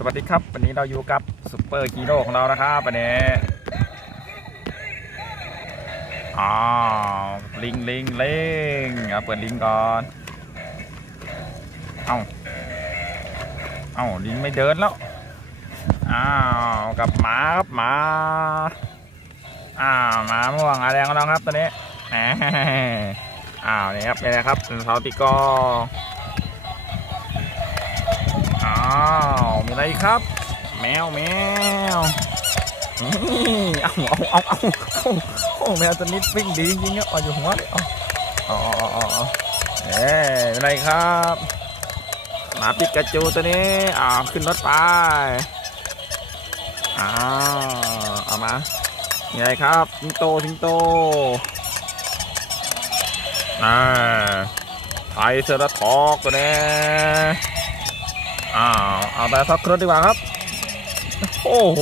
สวัสดีครับ วันนี้เราอยู่กับซุปเปอร์ฮีโร่ของเรานะครับวันนี้อ้าวลิงลิงลิงเอาเปิดลิงก่อนเอาเอาลิงไม่เดินแล้วอ้าวกับหมาครับหมาอ้าวหมาม่วงอะไรของเราครับตัวนี้อ้าวนี่ครับเป็นไงครับเป็นเสาติกออ้าว อะไรครับ แมวแมวเอาเอาเอาเอาเอาเอาแมวตัวนี้วิ่งดีจริงเนี่ยเอาอยู่หัวเลยเอาอเอเอาเอาเอ๊ะอะไรครับหมาปิกาจูตัวนี้อ้าวขึ้นรถไปอ้าวเอามามีอะไรครับสิงโตสิงโตอ่าไทยเซอร์ทอกตัวนี้ อ้าวเอาแต่ซักรถดีกว่าครับ โอ้โห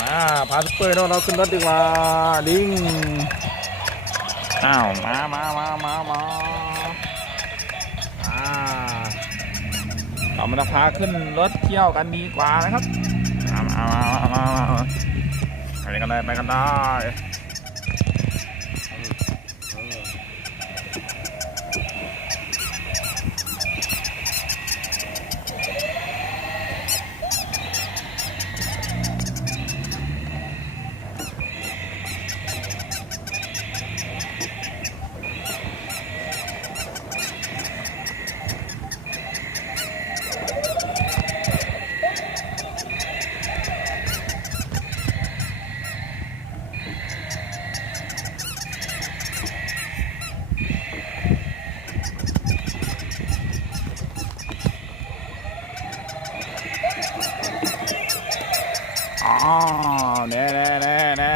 มาพาซุปเปอร์เราขึ้นรถดีกว่าลิงอ้าวมามามามามาอ่าเรามาพาขึ้นรถเที่ยวกันดีกว่านะครับมามามามามามาไปกันเลยไปกันได้ อ๋อแน่เน่เน่เน่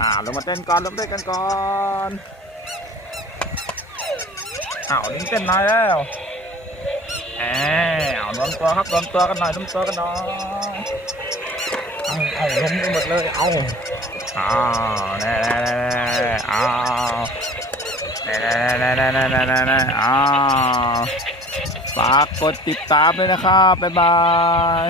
อ่าลงมาเต้นก่อนลงเต้นกันก่อนเอาลิงเต้นหน่อยแล้วเอบรวมตัวครับรวมตัวกันหน่อยรวมตัวกันหน่อยเอาเอาลงมไปหมดเลยเอาอ้าวแน่เน่เน่เน่อ้าวแน่เน่เน่เน่เน่เน่แน่อ้าฝากกดติดตามด้วยนะครับบ๊ายบาย